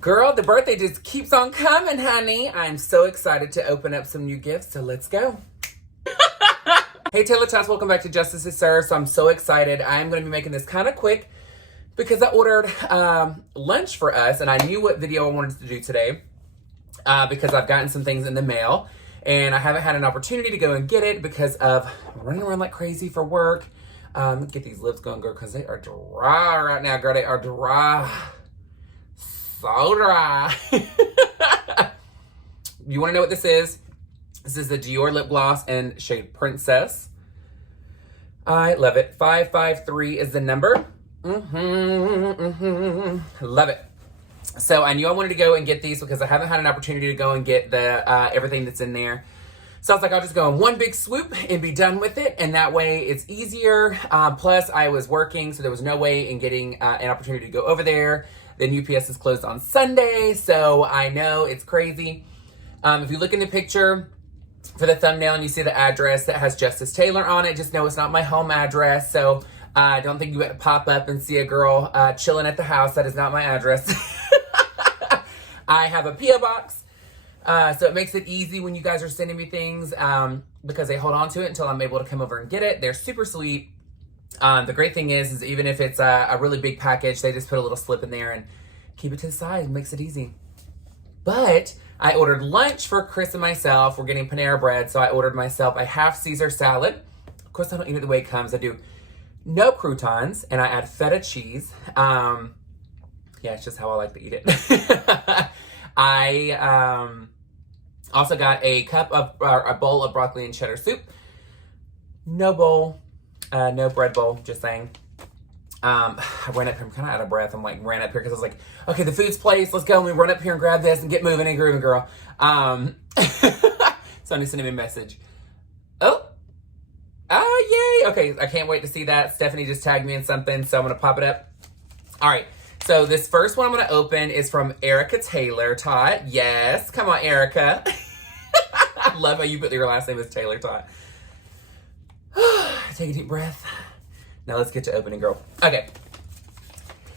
Girl, the birthday just keeps on coming, honey. I'm so excited to open up some new gifts, so let's go. Hey, Taylor-tots, welcome back to Justice is Served. So I'm so excited. I'm going to be making this kind of quick because I ordered lunch for us, and I knew what video I wanted to do today because I've gotten some things in the mail, and I haven't had an opportunity to go and get it because of running around like crazy for work. Get these lips going, girl, because they are dry right now, girl. They are dry. So dry. You want to know what this is? This is the Dior Lip Gloss in shade Princess. I love it. 553 is the number. Love it. So I knew I wanted to go and get these because I haven't had an opportunity to go and get the everything that's in there. So I was like, I'll just go in one big swoop and be done with it. And that way it's easier. Plus I was working, so there was no way in getting an opportunity to go over there. Then UPS is closed on Sunday. So I know it's crazy. If you look in the picture for the thumbnail and you see the address that has Justice Taylor on it, just know it's not my home address. So I don't think you would pop up and see a girl chilling at the house. That is not my address. I have a P.O. box. So it makes it easy when you guys are sending me things because they hold on to it until I'm able to come over and get it. They're super sweet. The great thing is even if it's a really big package, they just put a little slip in there and keep it to the side. It makes it easy. But I ordered lunch for Chris and myself. We're getting Panera bread, so I ordered myself a half Caesar salad. Of course, I don't eat it the way it comes. I do no croutons, and I add feta cheese. Yeah, it's just how I like to eat it. I also got a bowl of broccoli and cheddar soup. No bowl, no bread bowl, just saying. I ran up here, I'm kind of out of breath. I'm like, ran up here because I was like, okay, the food's placed. Let's go. And we run up here and grab this and get moving and grooving, girl. Somebody sent me a message. Oh, yay. Okay, I can't wait to see that. Stephanie just tagged me in something, so I'm going to pop it up. All right. So this first one I'm going to open is from Erica Taylor-tot. Yes. Come on, Erica. I love how you put your last name as Taylor-tot. Take a deep breath. Now let's get to opening, girl. Okay.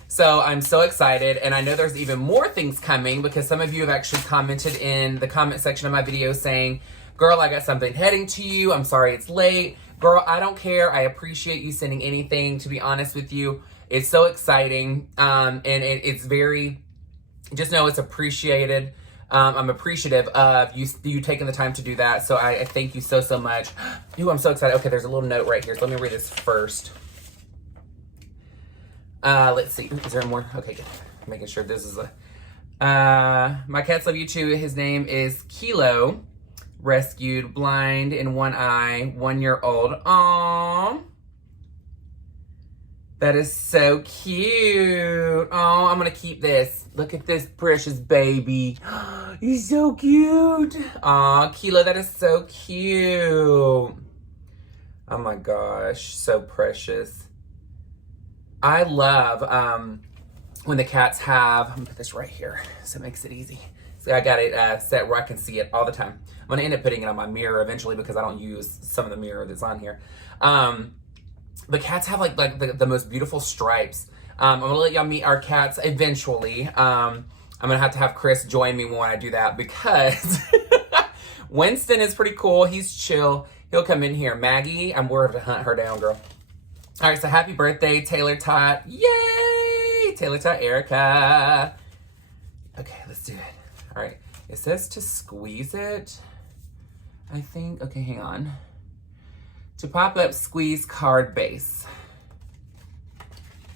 So I'm so excited, and I know there's even more things coming because some of you have actually commented in the comment section of my video saying, girl, I got something heading to you. I'm sorry it's late. Girl, I don't care. I appreciate you sending anything, to be honest with you. It's so exciting, and it's very, just know it's appreciated. I'm appreciative of you taking the time to do that, so I thank you so, so much. Ooh, I'm so excited. Okay, there's a little note right here, so let me read this first. Let's see. Is there more? Okay, good. Making sure this is my cats love you too. His name is Kilo. Rescued, blind in one eye, 1 year old. Aww. That is so cute. Oh, I'm gonna keep this. Look at this precious baby. He's so cute. Aw, Kilo, that is so cute. Oh my gosh, so precious. I love when the cats have, I'm gonna put this right here so it makes it easy. So I got it set where I can see it all the time. I'm gonna end up putting it on my mirror eventually because I don't use some of the mirror that's on here. The cats have like the most beautiful stripes. I'm gonna let y'all meet our cats eventually. I'm gonna have to have Chris join me when I do that because Winston is pretty cool. He's chill. He'll come in here. Maggie, I'm worried to hunt her down, girl. All right, so happy birthday, Taylor-tot. Yay! Taylor-tot Erica. Okay, let's do it. All right, it says to squeeze it, I think. Okay, hang on. To pop up, squeeze card base.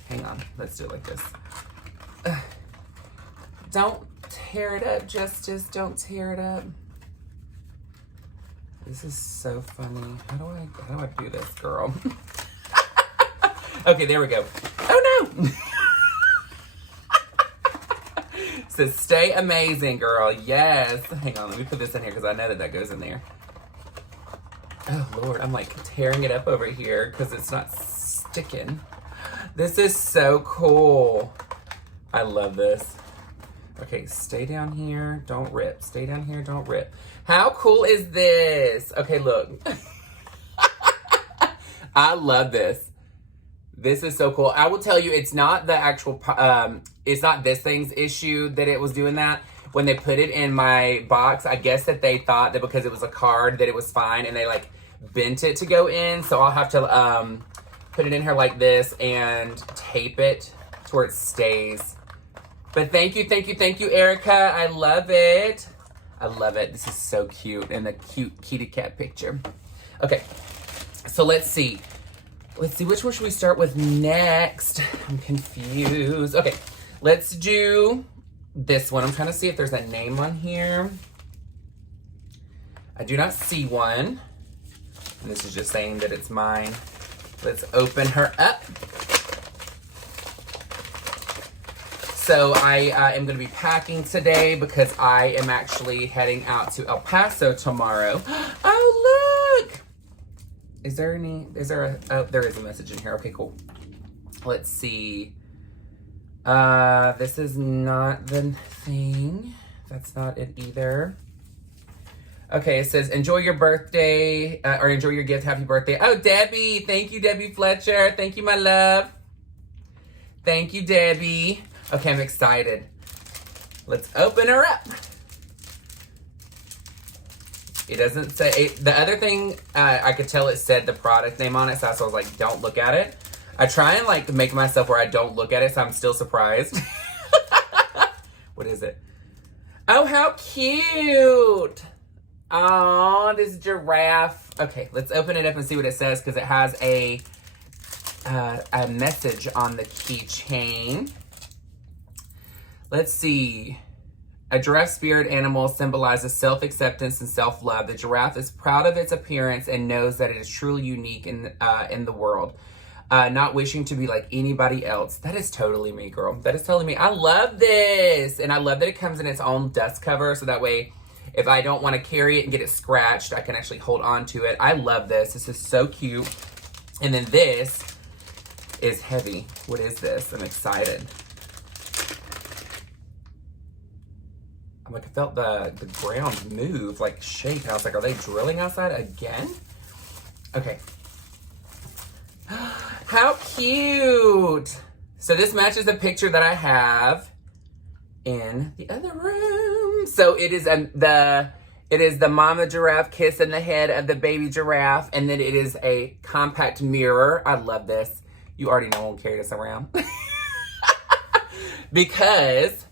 Hang on, let's do it like this. Don't tear it up, Justice, don't tear it up. This is so funny. How do I do this, girl? Okay, there we go. Oh no! So stay amazing, girl. Yes. Hang on, let me put this in here because I know that goes in there. Oh Lord, I'm like tearing it up over here because it's not sticking. This is so cool. I love this. Okay, stay down here, don't rip. Stay down here, don't rip. How cool is this? Okay, look. I love this. This is so cool. I will tell you, it's not the actual, it's not this thing's issue that it was doing that. When they put it in my box, I guess that they thought that because it was a card that it was fine, and they like bent it to go in. So I'll have to put it in here like this and tape it to where it stays. But thank you, Erica. I love it. I love it. This is so cute, and the cute kitty cat picture. Okay, so let's see. Let's see, which one should we start with next? I'm confused. Okay, let's do this one. I'm trying to see if there's a name on here. I do not see one. And this is just saying that it's mine. Let's open her up. So I am going to be packing today because I am actually heading out to El Paso tomorrow. Oh, look! There is a message in here. Okay, cool. Let's see. This is not the thing. That's not it either. Okay, it says, enjoy your birthday, or enjoy your gift, happy birthday. Oh, Debbie. Thank you, Debbie Fletcher. Thank you, my love. Thank you, Debbie. Okay, I'm excited. Let's open her up. It doesn't say, the other thing, I could tell it said the product name on it, so I was like, don't look at it. I try and like make myself where I don't look at it, so I'm still surprised. What is it? Oh, how cute. Oh, this giraffe. Okay, let's open it up and see what it says, because it has a message on the keychain. Let's see. A giraffe spirit animal symbolizes self-acceptance and self-love. The giraffe is proud of its appearance and knows that it is truly unique in the world. Not wishing to be like anybody else. That is totally me, girl. That is totally me. I love this. And I love that it comes in its own dust cover. So that way, if I don't want to carry it and get it scratched, I can actually hold on to it. I love this. This is so cute. And then this is heavy. What is this? I'm excited. I'm like, I felt the ground move, like shake. I was like, are they drilling outside again? Okay. How cute. So this matches the picture that I have in the other room. So it is the mama giraffe kissing the head of the baby giraffe. And then it is a compact mirror. I love this. You already know I won't carry this around. Because,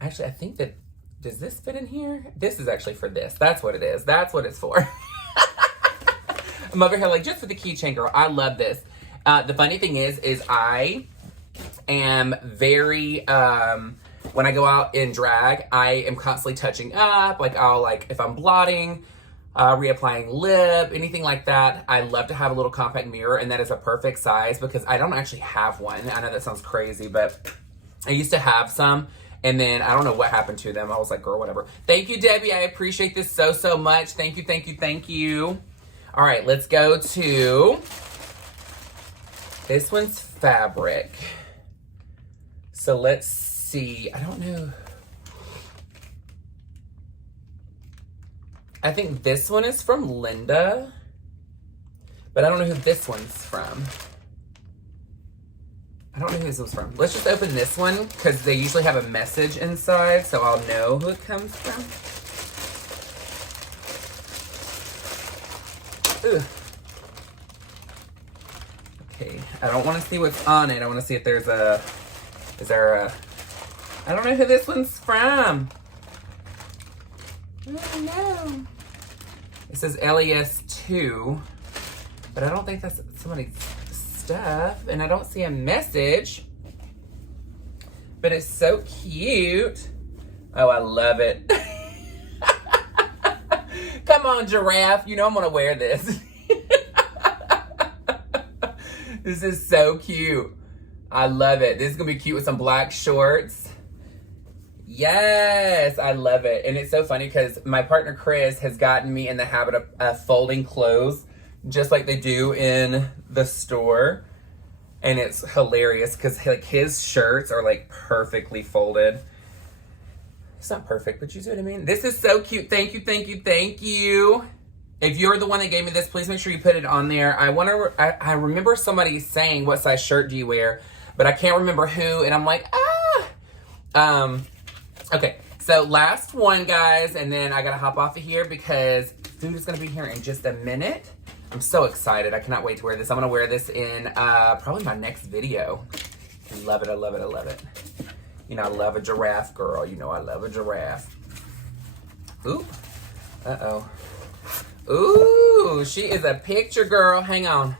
actually, I think that, does this fit in here? This is actually for this. That's what it is. That's what it's for. I'm over here like, just for the keychain, girl. I love this. The funny thing is I am very, when I go out in drag, I am constantly touching up. Like, if I'm blotting, reapplying lip, anything like that, I love to have a little compact mirror, and that is a perfect size because I don't actually have one. I know that sounds crazy, but I used to have some, and then I don't know what happened to them. I was like, girl, whatever. Thank you, Debbie. I appreciate this so much. Thank you. All right, let's go to, this one's fabric. So let's see. I don't know. I think this one is from Linda, but I don't know who this one's from. I don't know who this was from. Let's just open this one because they usually have a message inside, so I'll know who it comes from. Ugh. Okay, I don't want to see what's on it. I want to see if there's a, I don't know who this one's from. I don't know. It says LES2, but I don't think that's somebody's stuff, and I don't see a message, but it's so cute. Oh, I love it. Come on, giraffe. You know I'm gonna wear this. This is so cute. I love it. This is gonna be cute with some black shorts. Yes, I love it. And it's so funny because my partner Chris has gotten me in the habit of folding clothes just like they do in the store. And it's hilarious because like his shirts are like perfectly folded. It's not perfect, but you see what I mean? This is so cute. Thank you. if you're the one that gave me this, please make sure you put it on there. I remember somebody saying, what size shirt do you wear? But I can't remember who, and I'm like, okay, so last one, guys, and then I gotta hop off of here because food is gonna be here in just a minute. I'm so excited. I cannot wait to wear this. I'm gonna wear this in probably my next video. I love it, I love it, I love it. You know, I love a giraffe, girl. You know I love a giraffe. Ooh, uh-oh. Ooh, she is a picture girl. Hang on.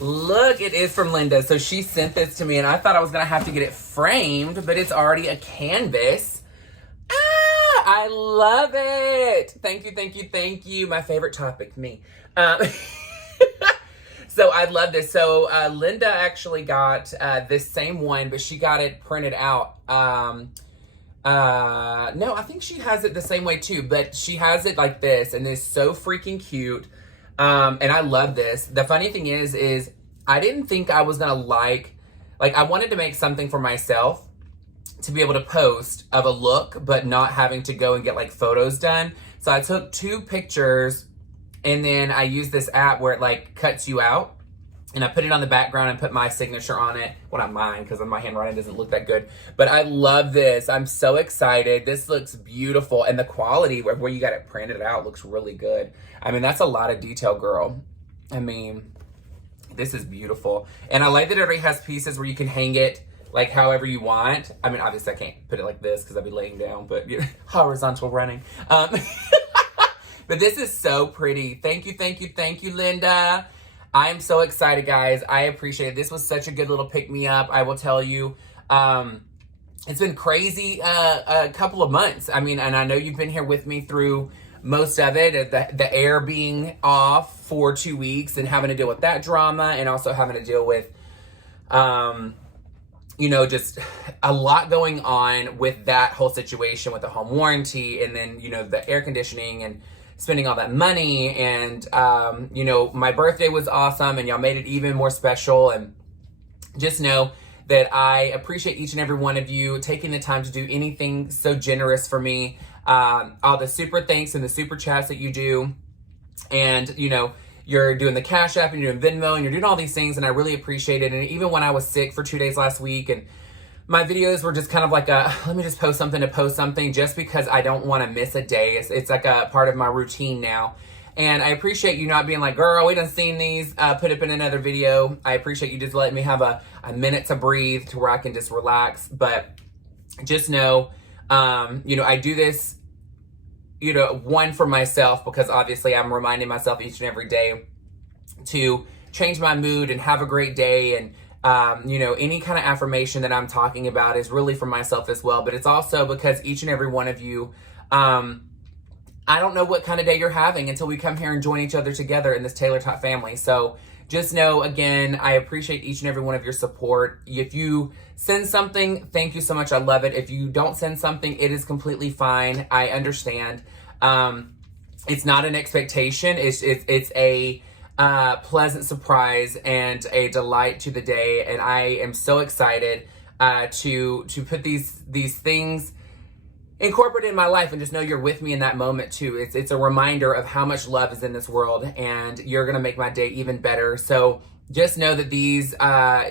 Look, it is from Linda. So she sent this to me, and I thought I was going to have to get it framed, but it's already a canvas. Ah, I love it. Thank you, thank you, thank you. My favorite topic, me. So I love this. So Linda actually got this same one, but she got it printed out. No, I think she has it the same way too, but she has it like this, and it's so freaking cute. And I love this. The funny thing is I didn't think I was gonna like I wanted to make something for myself to be able to post of a look, but not having to go and get like photos done. So I took 2 pictures, and then I used this app where it like cuts you out. And I put it on the background and put my signature on it. Well, not mine, because my handwriting doesn't look that good. But I love this. I'm so excited. This looks beautiful. And the quality where you got it printed out looks really good. I mean, that's a lot of detail, girl. I mean, this is beautiful. And I like that it already has pieces where you can hang it like however you want. I mean, obviously I can't put it like this because I'd be laying down, but you know, horizontal running. But this is so pretty. Thank you, thank you, thank you, Linda. I am so excited, guys. I appreciate it. This was such a good little pick-me-up, I will tell you. It's been crazy a couple of months. I mean, and I know you've been here with me through most of it. The air being off for 2 weeks and having to deal with that drama, and also having to deal with, you know, just a lot going on with that whole situation with the home warranty, and then, you know, the air conditioning and spending all that money. And, you know, my birthday was awesome, and y'all made it even more special. And just know that I appreciate each and every one of you taking the time to do anything so generous for me. All the super thanks and the super chats that you do. And, you know, you're doing the Cash App, and you're doing Venmo, and you're doing all these things, and I really appreciate it. And even when I was sick for 2 days last week, and my videos were just kind of like let me just post something to post something, just because I don't want to miss a day. It's like a part of my routine now. And I appreciate you not being like, girl, we done seen these, put up in another video. I appreciate you just letting me have a minute to breathe to where I can just relax. But just know, you know, I do this, you know, one, for myself, because obviously I'm reminding myself each and every day to change my mood and have a great day. And you know, any kind of affirmation that I'm talking about is really for myself as well. But it's also because each and every one of you, I don't know what kind of day you're having until we come here and join each other together in this Taylor-tot family. So just know, again, I appreciate each and every one of your support. If you send something, thank you so much. I love it. If you don't send something, it is completely fine. I understand. It's not an expectation. It's a pleasant surprise and a delight to the day. And I am so excited to put these things incorporate in my life, and just know you're with me in that moment too. It's a reminder of how much love is in this world, and you're gonna make my day even better. So just know that these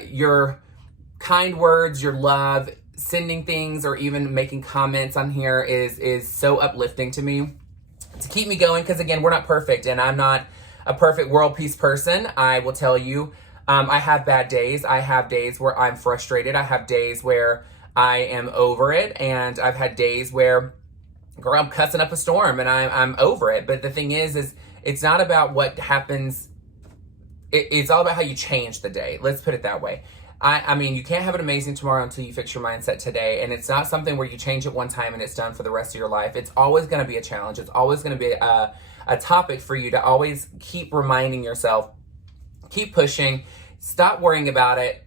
your kind words, your love, sending things, or even making comments on here is so uplifting to me, to keep me going. Because again, we're not perfect, and I'm not a perfect world peace person. I will tell you, I have bad days. I have days where I'm frustrated. I have days where I am over it, and I've had days where, girl, I'm cussing up a storm, and I'm over it. But the thing is it's not about what happens. It's all about how you change the day. Let's put it that way. I mean, you can't have an amazing tomorrow until you fix your mindset today. And it's not something where you change it one time and it's done for the rest of your life. It's always going to be a challenge. It's always going to be a topic for you to always keep reminding yourself, keep pushing, stop worrying about it,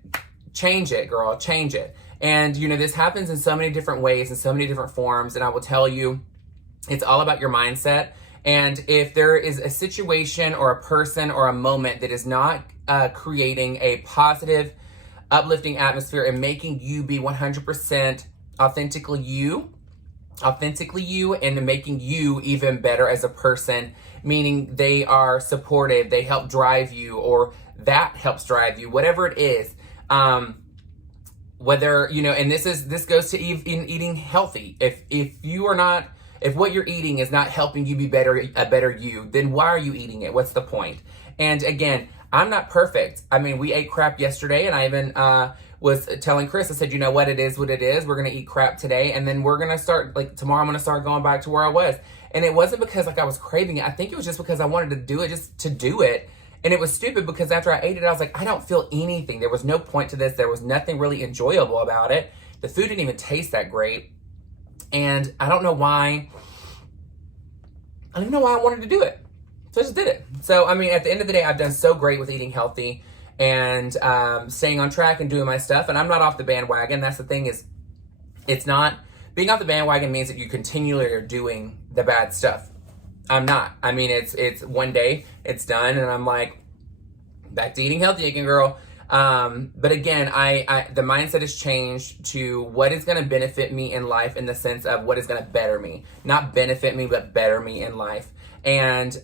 change it, girl, change it. And, you know, this happens in so many different ways and so many different forms. And I will tell you, it's all about your mindset. And if there is a situation or a person or a moment that is not creating a positive, uplifting atmosphere and making you be 100% authentically you, authentically you and making you even better as a person, meaning they are supportive, they help drive you, or that helps drive you, whatever it is. Whether, you know, and this goes to in eating healthy. If what you're eating is not helping you be a better you, then why are you eating it? What's the point? And again, I'm not perfect. I mean, we ate crap yesterday, and I even was telling Chris, I said, you know what, it is what it is. We're going to eat crap today, and then we're going to start, like, tomorrow I'm going to start going back to where I was. And it wasn't because, like, I was craving it. I think it was just because I wanted to do it just to do it. And it was stupid because after I ate it, I was like, I don't feel anything. There was no point to this. There was nothing really enjoyable about it. The food didn't even taste that great. And I don't know why. I don't even know why I wanted to do it. So I just did it. So, I mean, at the end of the day, I've done so great with eating healthy and staying on track and doing my stuff. And I'm not off the bandwagon. That's the thing, is it's not, being off the bandwagon means that you continually are doing the bad stuff. I'm not. I mean, it's one day, it's done, and I'm like, back to eating healthy again, girl. But again, I the mindset has changed to what is going to benefit me in life, in the sense of what is going to better me. Not benefit me, but better me in life. And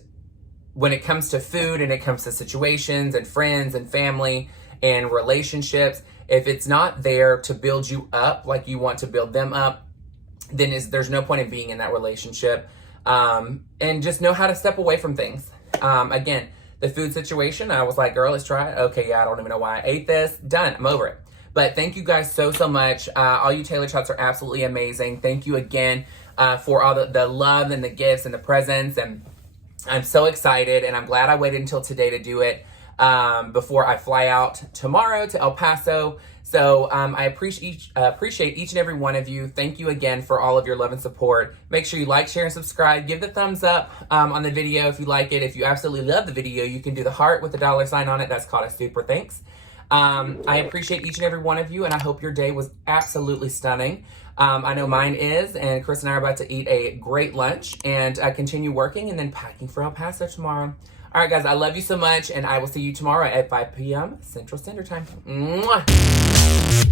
when it comes to food, and it comes to situations and friends and family and relationships, if it's not there to build you up like you want to build them up, then there's no point in being in that relationship. And just know how to step away from things. Again, the food situation, I was like, girl, let's try it. Okay, yeah, I don't even know why I ate this. Done. I'm over it. But thank you guys so much. All you Taylor-tots are absolutely amazing. Thank you again for all the love and the gifts and the presents. And I'm so excited, and I'm glad I waited until today to do it before I fly out tomorrow to El Paso. So I appreciate each and every one of you. Thank you again for all of your love and support. Make sure you like, share, and subscribe. Give the thumbs up on the video if you like it. If you absolutely love the video, you can do the heart with the $sign on it. That's called a super thanks. I appreciate each and every one of you, and I hope your day was absolutely stunning. I know mine is, and Chris and I are about to eat a great lunch and continue working and then packing for El Paso tomorrow. All right, guys, I love you so much, and I will see you tomorrow at 5 p.m. Central Standard Time. Mwah!